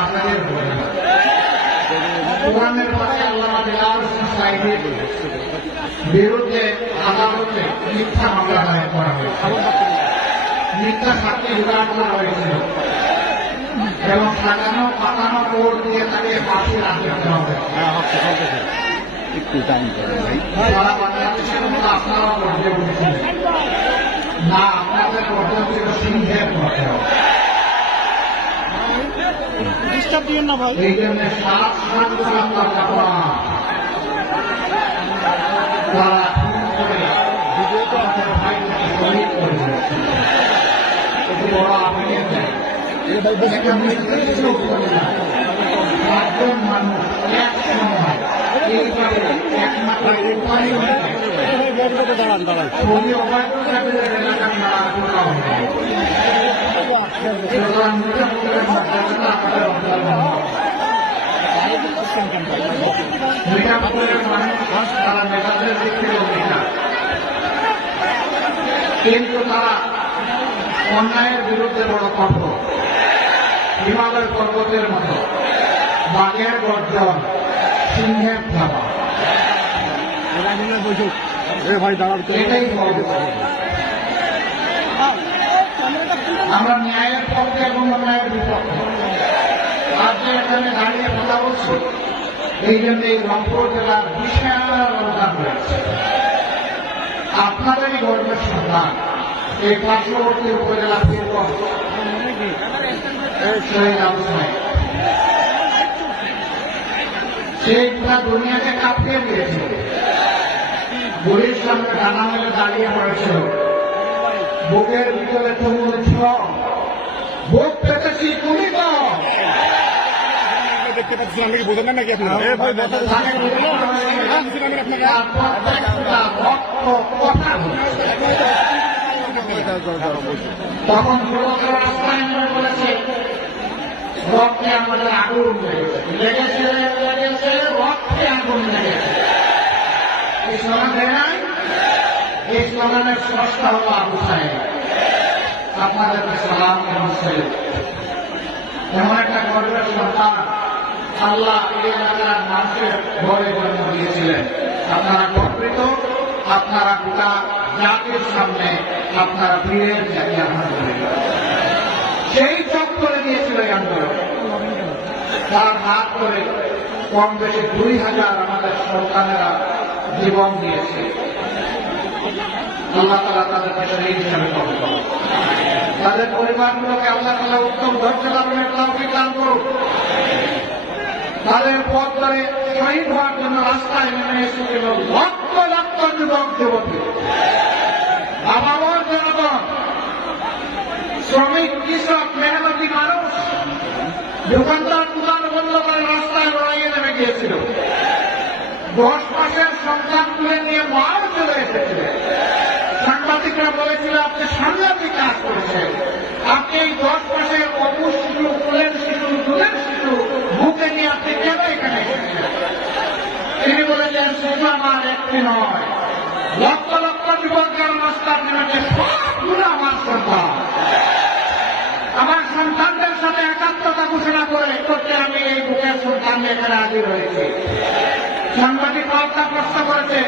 আপনাদের কোরআনের পথে আল্লামা বিলাল হোসেন সাঈদীর বিরুদ্ধে আদালতে মিথ্যা মামলা দায়ের করা হয়েছে, মিথ্যা সাক্ষী জোগাড় করা হয়েছিল এবং সাজানো পাতানো কোর্ট দিয়ে তাকে ফাঁসির আদেশ দেওয়া হয়েছে। সারা বাংলাদেশের মতো আপনারাও গর্জে উঠেছিলেন না, আপনাদের গর্জন ছিল সিংহের পথে। এই জন্য তারা শহীদ করে দিয়েছে। এটি বড় আবেগের জায়গা। একজন মানুষ এক সময় এইভাবে একমাত্র উপায় তারা মেধাদের দিক থেকে কিন্তু তারা অন্যায়ের বিরুদ্ধে বড় কঠোর, হিমালয় পর্বতের মতো, বাঘের গর্জন, সিংহের ধাবা। এটাই আমরা ন্যায়ের পক্ষে এবং অন্যায়ের বিপক্ষে আজ এখানে দাঁড়িয়ে কথা বলছি। এই জন্য এই রংপুর জেলার বিশাল অবদান রয়েছে। আপনাদেরই গর্বের সন্তান এই পার্শ্ববর্তী উপজেলা পীরগঞ্জ শহীদ আবু সাঈদ, সেই পুরা দুনিয়াকে কাঁপিয়ে দিয়েছিল। গুলির সামনে ডানা মেলে দাঁড়িয়ে পড়েছিল, বুকের ভিতরে তুমুল ঝড়, বুক পেতেছি তুমি তো দেখতে পাচ্ছি। আমি কি বোঝেন নাকি আপনার তখন যুবকরা রাস্তায় নেমে বলেছে রক্তে আমাদের আগুন লেগেছে, রক্তে আগুন লেগেছে। এই স্লোগান দেয় নাই? এই স্লোগানের স্রষ্টা হল আবু সাঈদ। আপনাদেরকে সালাম এবং সেলুট। এমন একটা গর্বের সন্তান আল্লাহ এই এলাকার মানুষের ঘরে জন্ম দিয়েছিলেন। আপনারা গর্বিত, আপনারা গোটা জাতির সামনে আপনারা বীরের জায়গা সেই চক করে দিয়েছিল এই আন্দোলন। তার হাত করে কম বেশি 2000 আমাদের সন্তানেরা জীবন দিয়েছে। আল্লাহ তাআলা তাদের পেছনে এই হিসাবে কবুল করুন। তাদের পরিবারগুলোকে আল্লাহ তাআলা উত্তম ধৈর্য লাভের তৌফিক দান করুন। তাদের পথ ধরে শহীদ হওয়ার জন্য রাস্তায় নেমে এসেছিল লক্ষ লক্ষ যুবক যুবতী, আবাবর জনগণ, শ্রমিক, কৃষক, মেহনতি মানুষ, দোকানদার দোকান বন্ধ করে রাস্তায় লড়াইয়ে নেমে গিয়েছিল। 10 মাসের সন্তান তুলে নিয়ে মাও চলে এসেছিলেন। সাংবাদিকরা বলেছিল আপনি সাংঘাতিক কাজ করেছেন, আপনি এই 10 মাসের অপুষ শিশু, কুলের শিশু, দুধের শিশু বুকে নিয়ে আপনি কেন এখানে এসেছিলেন? তিনি বলেছেন শিশু আমার একটি নয়, লক্ষ লক্ষ যুবক যারা রাস্তার নেমেছে সবগুলো আমার সন্তান। আমার সন্তানদের সাথে একাত্মতা ঘোষণা করতে আমি এই বুকের সন্তান এখানে হাজির হয়েছি। সাংবাদিক বার্তা প্রশ্ন করেছে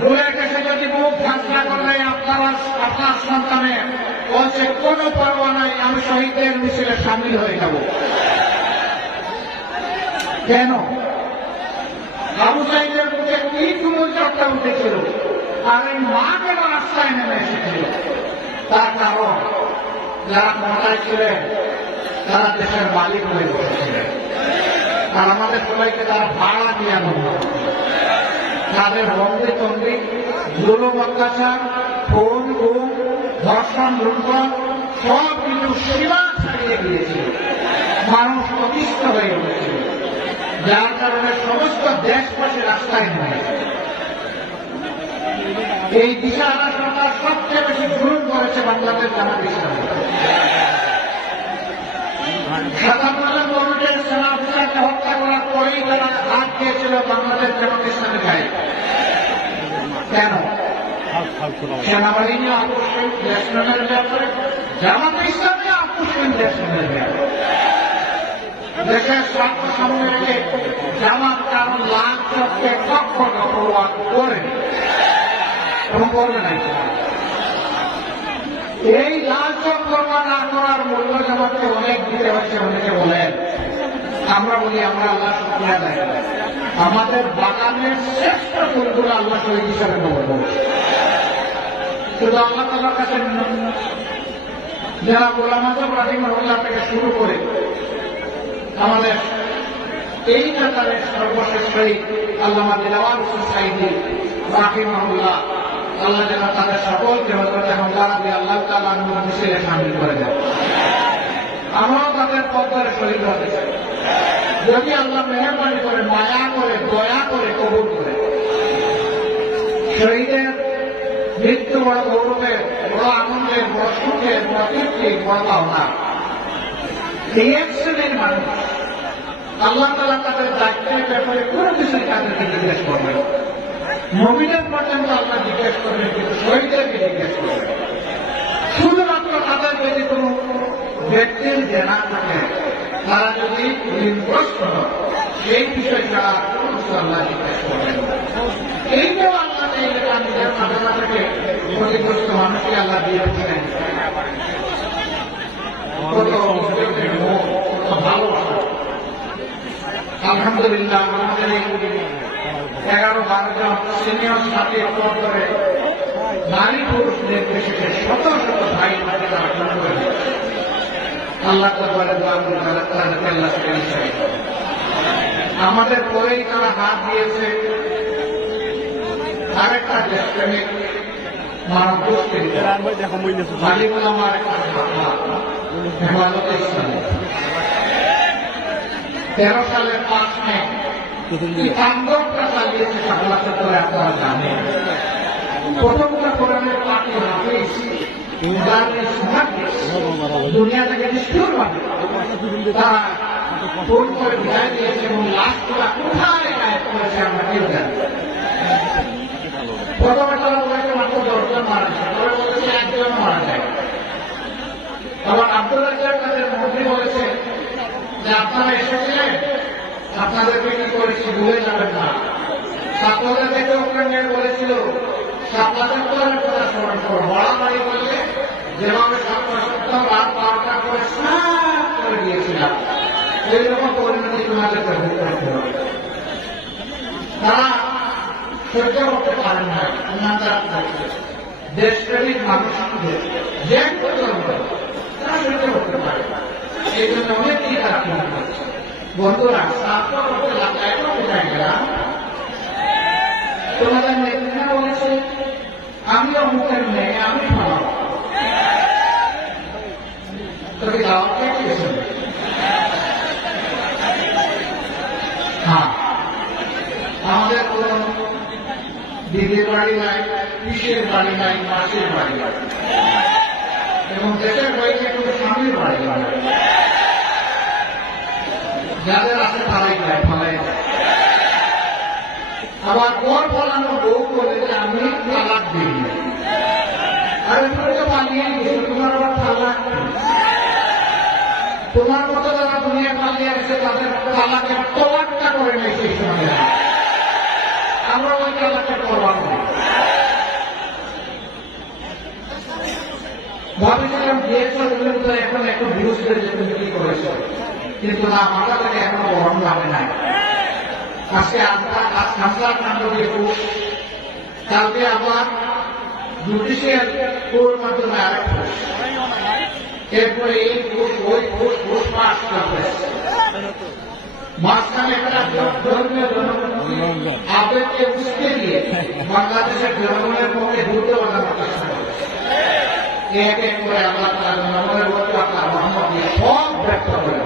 বুলেট এসে যদি মুখ ফ্যাসলা করলে আপনার সন্তানের বলছে কোনো পরোয়া নাই, আমি শহীদদের মিছিলে সামিল হয়ে যাব। কেন? আবু সাঈদের মুখে কি তুমুল চর্চা উঠেছিল আর এই মা কেন রাস্তায় নেমে এসেছিল? তার কারণ যারা ক্ষমতায় ছিলেন তারা দেশের মালিক হয়ে বসেছিলেন, আর আমাদের সবাইকে তারা ভাড়া দিয়ে আনন্দ। তাদের বন্দী তন্দি, জুলুম অত্যাচার, খুন গুম, ধর্ষণ, লুণ্ঠন সব কিছু সীমা ছাড়িয়ে গিয়েছিল। মানুষ অতিষ্ঠ হয়ে উঠেছিল, যার কারণে সমস্ত দেশবাসী রাস্তায় নেমে। এই দিশাহারা সরকার সবচেয়ে বেশি জুলুম করেছে বাংলাদেশ জামাত ইসলামী। 57 কমিটির সেনা অফিসারকে হত্যা করার পরেই তারা হাত দিয়েছিল বাংলাদেশ জামাত ইসলামী গায়ে। কেন? সেনাবাহিনী অবশ্যই ন্যাশনালের ব্যাপারে জামাতে ইসলামী আর মুসলিম দেশ মিলে দেশের স্বার্থ সামনে রেখে জামাত কারণ লাখ চক্রে কখনো প্রবাদ করেনি এবং করবে না। এই লাল চক করবা না করার মূল্য জামাতকে অনেক দিতে হচ্ছে। অনেকে বলেন, আমরা বলি আমরা আল্লাহ শুকরিয়া দেয়, আমাদের বাগানের শ্রেষ্ঠ ফুলগুলো আল্লাহ শহীদ হিসাবে বলবো। শুধু আল্লাহ তাআলার কাছে যারা গোলাম আজম রাহিমাহুল্লাহ থেকে শুরু করে আমাদের এই নেতারের সর্বশেষ শহীদ আল্লামা দিলওয়ার হোসেন সাঈদী রাহিমাহুল্লাহ, আল্লাহ যেন তাদের সকলকে হযরত হামজা রাদিয়াল্লাহু তাআলা আনহুর মিছিলে শামিল করে দেন। আমরাও তাদের পথ ধরে শহীদ হতে চাই। যদি আল্লাহ মেহেরবানি করে, মায়া করে, দয়া করে কবুল করে। শহীদের মৃত্যু বড় গৌরবের, বড় আনন্দের, বড় সুখের, বড় তৃপ্তির, বড় পাওনা। এই এক শ্রেণীর মানুষ আল্লাহ তাআলা তাদের দায়িত্বের ব্যাপারে কোনো কিছুই তাদেরকে জিজ্ঞেস করবেন। নবীদের পর্যন্ত আল্লাহ জিজ্ঞেস করবেন, কিন্তু শহীদদেরকে জিজ্ঞেস করবেন। শুধুমাত্র তাদের যদি কোন ব্যক্তির জেনা থাকে, তারা যদি ঋণগ্রস্ত হয়, সেই বিষয় ছাড়া কোন কিছু আল্লাহ জিজ্ঞেস করবেন। এইটাও আল্লাহ চাইলে নিজের সাধনা থেকে ক্ষতিগ্রস্ত মানুষকে আল্লাহ দিয়েছিলেন। কত ভালোবাসা। আলহামদুলিল্লাহ আমাদের এই 11-12 জন সিনিয়র সাথী পদ করে নারী পুরুষ নির্বিশেষে শত শত ভাই ভাই তারা গ্রহণ করে দিয়েছে। আল্লাহ আমাদের পরেই তারা হাত দিয়েছে আরেকটা দেশপ্রেমিক মানব গোষ্ঠী আলিমুল আমার একটা হেফাজতে ইসলামী 13 সালের 5 মে তাণ্ডবটা চালিয়েছে সফলতা করে আপনারা জানেন। প্রথমটা কোরআনের পাঠে হাফেজ দুনিয়া থেকে নিষ্ঠুর ভাবে তারা ফোন করে বিদায় দিয়েছে এবং লাশগুলা কোথায় গায়েব করেছে আমরা কেউ জানি। প্রথমে তারা বলেছে মাত্র 10 জন মারা যায়, পরে বলেছে 1 জন মারা যায়। আবার আব্দুল রাজ্জাক তাদের মন্ত্রী বলেছে যে আপনারা এসেছিলেন, আপনাদেরকে কি করেছি ভুলে যাবেন না। ছাত্রদের থেকে ওখানে বলেছিল সাপ্লাদের কোরআনের কথা স্মরণ করো। বড়াবাড়ি বললে যেভাবে ছাত্র রাত 12টা করে স্নান করে দিয়েছিলাম, সেই রকম পরিণতি তোমাদেরকে ভোগ করতে হবে। তারা সহ্য করতে পারেন না ওনাদের দেশপ্রেমিক মানুষদের যে তারা সহ্য করতে পারে না। এই জন্য অনেকেই তারা ফোন করছে। বন্ধুরা ছাত্র করতে লাগায় কোথায় গেলাম, তোমাদের নেতা বলেছে আমি অমুকের মেয়ে, আমি মানব তোকে দাওয়াত খেয়েছে। হ্যাঁ, আমাদের কোন দিদির বাড়ি নাই, পিসের বাড়ি নাই, মাসির বাড়ি নাই, এবং দেশের বাইরে কোনো স্বামীর বাড়ি নাই। যাদের আছে তারাই যায়, ফালাই যায়। আবার পর ফলানো বউ বলে যে আমি তালাক দিই, আর তুমি তো পালিয়ে গেছো, তোমার আবার তালাক। তোমার মতো যারা দুনিয়া পালিয়ে আসছে তাদের তালাকে তোয়াক্কা করে নেই সেই সময়। আমরা ওই তালাকে করবার করি। ভাবেছিলাম দিয়েছো তো এখন একটু বিরুদ্ধে যে তুমি কি করেছো, কিন্তু না, মাথা থেকে এখনো গরম লাগে নাই। আজকে আসলাম কাণ্ড দিয়ে কালকে আবার জুডিশিয়াল কোর্ট মাধ্যমে আরেক ঘোষ, এরপরে এই ঘোষ ওই ঘোষ ঘোষ পাস করবে। মাঝখানে একটা ধর্মীয় আবেগকে উস্কে দিয়ে বাংলাদেশের জনগণের পক্ষে দ্রুত বানানোর চেষ্টা করে এক এক করে আল্লাহ তাআলা জনগণের প্রতি আপনার রহমত দিয়ে সব ব্যক্ত করে।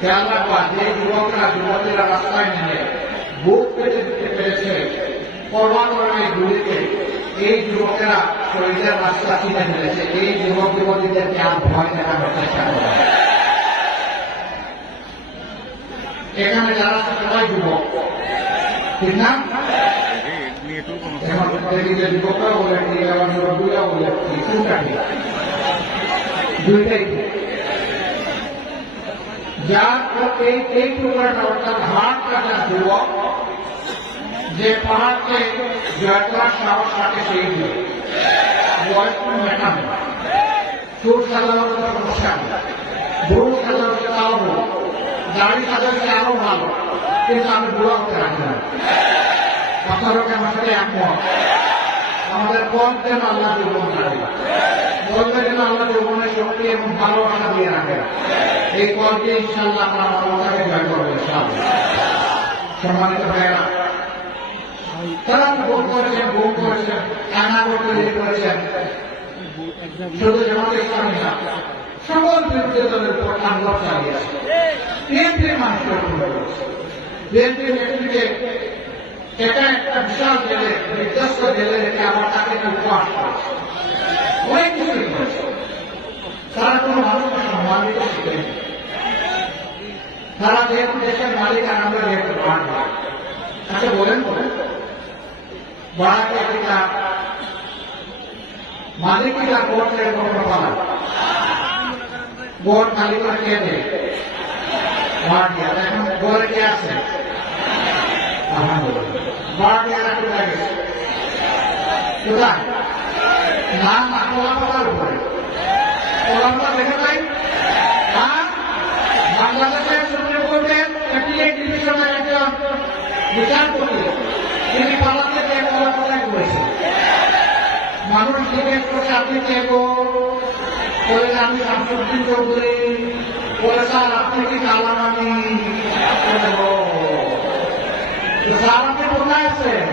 খেয়াল রাখবা, যে যুবকেরা রাস্তায় নেমে বুক পেতে দিতে পেরেছে প্রমাণ করে এই গুলিতে, এই যুবকেরা শহীদের রাস্তা চিনে ফেলেছে। এই যুবক যুবতীদেরকে আর ভয় দেখানোর চেষ্টা করে। এখানে যারা আছে সবাই যুবক, ঠিক না? এখন দেখি বোকা বলে ঠিক আবার দুটা বলে কোনটা ঠিক দুইটাই যার এই টুকরাটা অর্থাৎ হাট কাটা যুবক যে পাহাড়কে জয় করার সাহস থাকে সেই দিয়ে বয়স কোনো মেটান চোর সাজানোর কোনো সমস্যা নেই গরু সাজানোকে তাও হোক গাড়ি সাজানোকে আরো ভালো কিন্তু আমি বুড়া হতে রাখি না কথাটাকে আমার সাথে একমত আমাদের পথ যেন আল্লাহ জীবন রাখে বলবে যেন আল্লাহ জীবনের শক্তি এবং ভালোবাসা দিয়ে রাখে এই পথকে ইনশাল্লাহ আমরা মানবতাকে জয় করবো সম্মানিত ভাইয়েরা তারা ভোট করেছেন এনাগর তৈরি করেছেন শুধু জামাত ইসলামী না সকল বিরোধী দলের উপর আন্দোলন চালিয়েছে বিএনপির মানুষের উপর বিএনপির নেতৃত্বে এটা একটা বিশাল জেলে নির্দিষ্ট জেলে রেখে আবার তাকে উপহাস করেছে অনেক কিছুই করেছে তারা কোনো মানুষকে সম্মানিত শিখেনি তারা যেহেতু দেশের মালিক আর আমরা যেহেতু তাকে বলেন বড়াকে কিনা মালিক কিনা ভোট ছেড়ে কোনো কথা না ভোট খালি করে কে দেয় এখন ঘরে কে আছে কোথায় না না কোলাপাতার উপরে কোলাপাতা দেখে পাই বাংলাদেশের সুপ্রিম কোর্টের ডিভিশনের একজন বিচারপতি তিনি পালাতে গিয়ে কোলাপাতায় করেছেন মানুষ জিজ্ঞেস করছে আপনি কে গো বলে আমি শামসুদ্দিন চৌধুরী বলে স্যার আপনি কি কালামানি স্যার আপনি কোথায় আছেন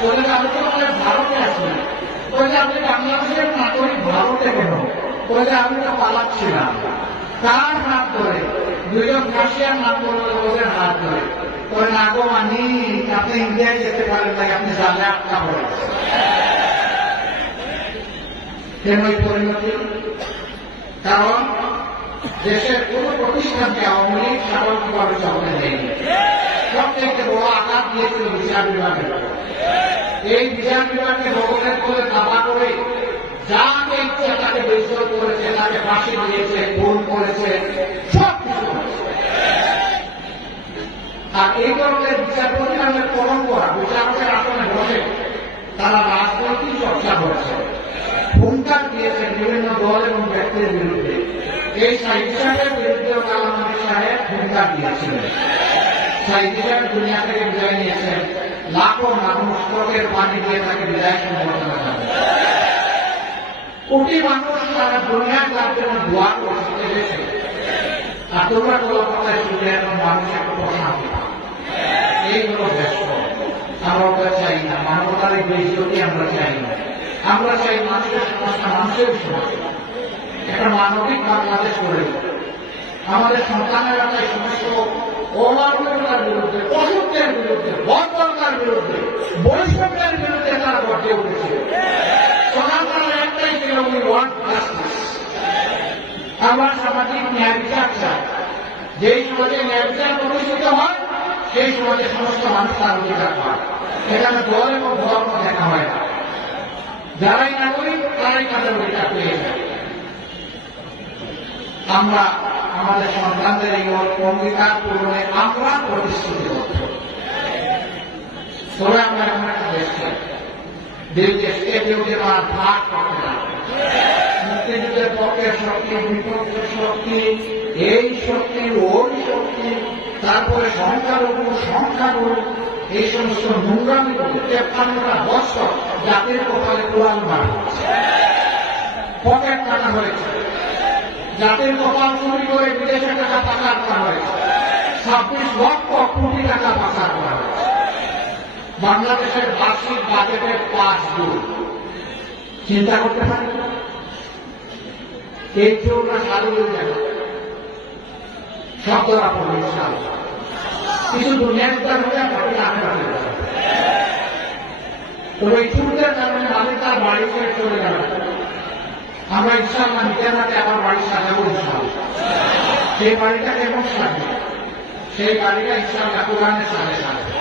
বলে আমি তো আমাদের ভারতে আছি বলে আপনি বাংলাদেশের নাগরিক ভারতে কেন বলে আমি তো পালাচ্ছিলাম কার হাত ধরে দুজন রাশিয়ার নাম বলে ওদের হাত ধরে বলে না গো মানি আপনি ইন্ডিয়ায় যেতে পারেন তাই আপনি জানলে আটকা পড়ে কেন এই পরিণতি কারণ দেশের কোন প্রতিষ্ঠানকে আওয়ামী লীগ স্বাভাবিকভাবে চলতে দেয়নি সবথেকে বড় আঘাত দিয়েছিল বিচার বিভাগের এই বিচার বিভাগকে ভগবানের বলে দাবা করে যাকে ইচ্ছা তাকে বেসর করেছে তাকে ফাঁসি দিয়েছে খুন করেছে সব কিছু আর এই ধরনের বিচারপতি নামের পরম্পরা বিচারকের আসনে বসে তারা রাজনৈতিক চর্চা করেছে হুঙ্কার দিয়েছেন বিভিন্ন দল এবং ব্যক্তির বিরুদ্ধে এই সাহিদ সাহেবের বিরুদ্ধে কালামানি সাহেব হুঙ্কার দিয়েছিলেন সাহিদ সাহেব দুনিয়া থেকে বিদায় নিয়েছেন লাখো মানুষ চোখের পানি দিয়ে তাকে বিদায় সম্বর্ধনা জানান কোটি মানুষ তারা দুনিয়ায় তার জন্য দোয়া করতে গেছে আর তোমরা কলকাতায় চলে এখন মানুষ একটা প্রশান্তি এই হলো ব্যস্ত আমরা ওটা চাই না মানবতার এই বেশি আমরা চাই না আমরা চাই মানুষের সমস্যা মানুষের সমস্যা একটা মানবিক বাংলাদেশ গড়ে আমাদের সন্তানেরা তাই সমস্ত অমানবিকতার বিরুদ্ধে অসত্যের বিরুদ্ধে বর্বরতার বিরুদ্ধে বৈষম্যের বিরুদ্ধে তারা গড়ে উঠেছে সনাতনের একটাই ছিল উনি ওয়ান জাস্টিস আমার সামাজিক ন্যায় বিচার চাই যেই সমাজে ন্যায় বিচার প্রতিষ্ঠিত হয় সেই সমাজে সমস্ত মানুষ তার অধিকার পায় এখানে দল এবং ধর্ম দেখা হয় না যারাই নাগরিক তারাই তাদের অধিকার পেয়ে যায় আমরা আমাদের সন্তানদের এই অঙ্গীকার পূরণে আমরা প্রতিশ্রুতিবদ্ধ তবে আমরা এমন একটা দেশ চাই দেশকে কেউ যেন আর ভাগ করতে না মুক্তিযুদ্ধের পক্ষের শক্তি বিপক্ষের শক্তি এই শক্তি ওই শক্তি তারপরে সংখ্যাগুরু এই সমস্ত নোংরামি 53টা বছর জাতির কপালে কোরআন মারা পকেট কাটা হয়েছে জাতির কপাল চুরি করে বিদেশে টাকা পাচার করা হয়েছে 26 লক্ষ কোটি টাকা পাচার করা হয়েছে বাংলাদেশের বার্ষিক বাজেটের 5 গুণ চিন্তা করতে পারি এই চোররা সারিয়ে দেখা সব ধরা পড়বে কিছু দুনিয়ার উদ্ধার হলে বাকি আগে তবে এই চুরদের কারণে আমি তার বাড়ি ছেড়ে চলে গেল আমরা ইনশাআল্লাহ নিজের হাতে আমার বাড়ি সাজাবো ইনশাআল্লাহ সেই বাড়িটা কেমন সাজবে সেই বাড়িটা ইনশাআল্লাহ কোরআনের সাথে সাজবে